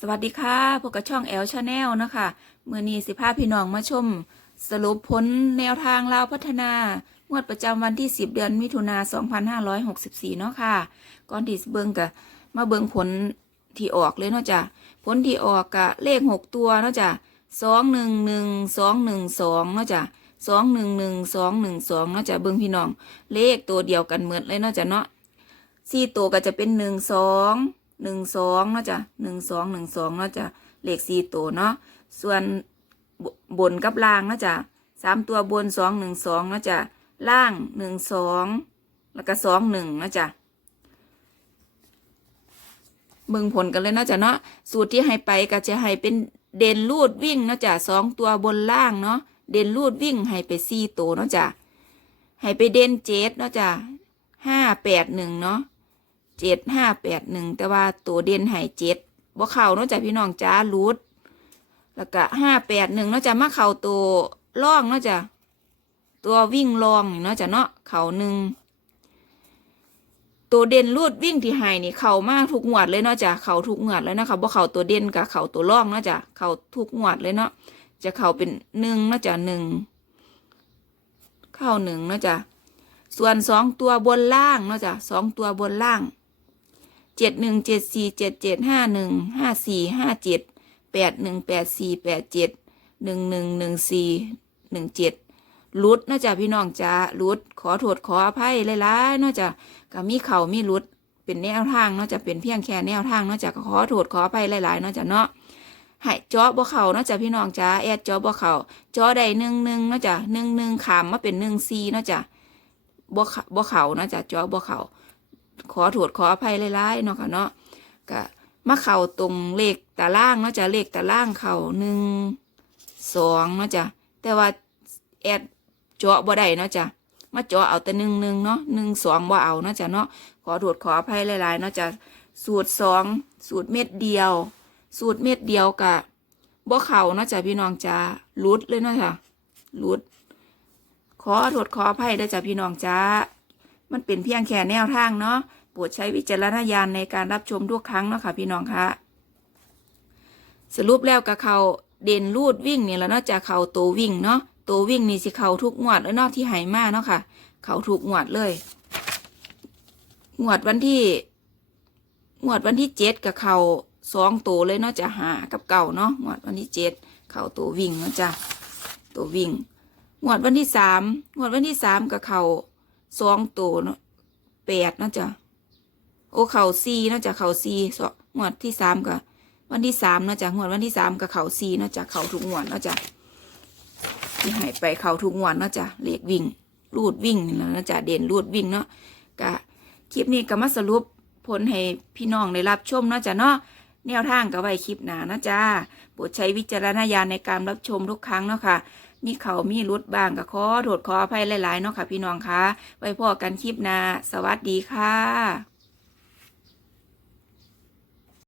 สวัสดีค่ะพวกกับช่องแอลชาแนลนะคะเมื่อนี้สิพาพี่น้องมาชม สรุปผลแนวทางลาวพัฒนางวดประจำวันที่ 10 เดือนมิถุนา2564 เนาะค่ะ ก่อนที่สิเบิงกะมาเบิงผลที่ออกเลยเนาะจ้ะผลที่ออกกะเลข 6 ตัวเนาะจ้ะ211 212เนาะจ้ะ211 212เนาะจ้ะเบิงพี่น้อง เลขตัวเดียวกันเหมือนเลยเนาะจ้ะเนาะสี่ตัวก็จะเป็นหนึ่งสอง หนึ่งสองเนาะจ้ะหนึ่งสองหนึ่งสองเนาะจ้ะเลขสี่ตัวเนาะส่วนบนกับล่างเนาะจ้ะสามตัวบนสองหนึ่งสองเนาะจ้ะล่างหนึ่งสองแล้วก็สองหนึ่งเนาะจ้ะเบิ่งผลกันเลยเนาะจ้ะเนาะสูตรที่ให้ไปก็จะให้เป็นเด่นลูดวิ่งเนาะจ้ะสองตัวบนล่างเนาะเด่นลูดวิ่งให้ไปสี่ตัวเนาะจ้ะให้ไปเด่นเจ็ดเนาะจ้ะห้าแปดหนึ่งเนาะ เจ็ดห้าแปดหนึ่งแต่ว่าตัวเด่นหายเจ็ดบ่เข่าเนอกจากพี่น้องจ้ารูดแล้วก็ห้าแปดหนึ่งนอกจากมาเข่าตัวล่องเนอกจากตัววิ่งลองนี่เนาะจ้ะเนาะเข่าหนึ่งตัวเด่นรูดวิ่งที่หายนี่เข่ามากทุกงวดเลยเนาะจ้ะเข่าทุกงวดเลยนะคะบ่เข่าตัวเด่นกับเข่าตัวล่องเนาะจ้ะเข่าทุกงวดเลยเนาะจะเข่าเป็นหนึ่งเนาะจ้ะหนึ่งเข้าหนึ่งเนาะจ้ะส่วนสองตัวบนล่างเนาะจ้ะสองตัวบนล่าง เจ็ดหนึ่งเจ็ดสี่เจ็ดเจ็ดห้าหนึ่งห้าสี่ห้าเจ็ดแปดหนึ่งแปดสี่แปดเจ็ดหนึ่งหนึ่งหนึ่งสี่หนึ่งเจ็ดลุดนอะจ้ะพี่น้องจ้าลุดขอโทษขออภัยหลายๆเนอะจ้ะก็มีเข่ามีลุดเป็นแนวทางเนาจะเป็นเพียงแค่แนวทางเนาจะก็ขอโทษขออภัยหลายๆเนาจะเนาะให้เจาะบ่เข่าเนาจะพี่น้องจ้าแอดจาะบ่เข่าจาะได้หนึ่งหนึ่งเนาจะหนึ่งหนึ่งขามมาเป็นหนึ่งสี่เนาจ้ะบ่เข่าบ่เข่าเนาะจ้ะจาะบ่เข่า ขอโทษขออภัยหลายๆเนาะค่ะเนาะก็มาเข่าตรงเลขตารางเนาะจ้ะเลขตารางเข่าหนึ่งสองเนาะจ้ะแต่ว่าแอดเจาะบ่ได้เนาะจ้ะมาเจาะเอาแต่หนึ่งหนึ่งเนาะหนึ่งสองบ่เอาเนาะจ้ะเนาะขอโทษขออภัยหลายๆเนาะจ้ะสูตรสองสูตรเม็ดเดียว สูตรเม็ดเดียวกะบ่เข่าเนาะจ้ะพี่น้องจ้าลุดเลยเนาะจ้ะลุดขอโทษขออภัยด้วยจ้ะพี่น้องจ้า มันเป็นเพียงแค่แนวทางเนาะโปรดใช้วิจารณญาณในการรับชมทุกครั้งเนาะค่ะพี่น้องคะสรุปแล้วกับเขาเด่นรูดวิ่งเนี่ยแล้วนาะจะเขาตัววิ่งเนาะตัววิ่งนี่สิเขาทุกงวดแล้วนาะที่ไหมากเนาะค่ะ เขาทุกงวดเลยงวดวันที่งวดวันที่เจ็ดกับเขาสองตัวเลยเนาะจะหากับเก่าเนาะงวดวันที่เจ็ดเขาตัววิ่งเนาะจ้ะตัววิ่งงวดวันที่สามงวดวันที่สามกับเขา สองตัวเนาะแปดเนาะจ้ะโอ้เข่าซีเนาะจ้ะเข่าซีสองงวดที่สามกับวันที่สามเนาะจ้ะงวดวันที่สามกับเข่าซีเนาะจ้ะเข่าทุกงวดเนาะจ้ะที่หายไปเข่าทุกงวดเนาะจ้ะเลขวิ่งรูดวิ่งนี่แหละเนาะจ้ะเด่นรูดวิ่งเนาะกะคลิปนี้ก็มาสรุปผลให้พี่น้องได้รับชมเนาะจ้ะเนาะแนวทางก็ไว้คลิปหนานะจ้าโปรดใช้วิจารณญาณในการรับชมทุกครั้งเนาะค่ะ มีเขามีรุดบ้างก็ขอโทษขออภัยหลายๆเนาะค่ะพี่น้องคะไว้พอกันคลิปหน้าสวัสดีค่ะ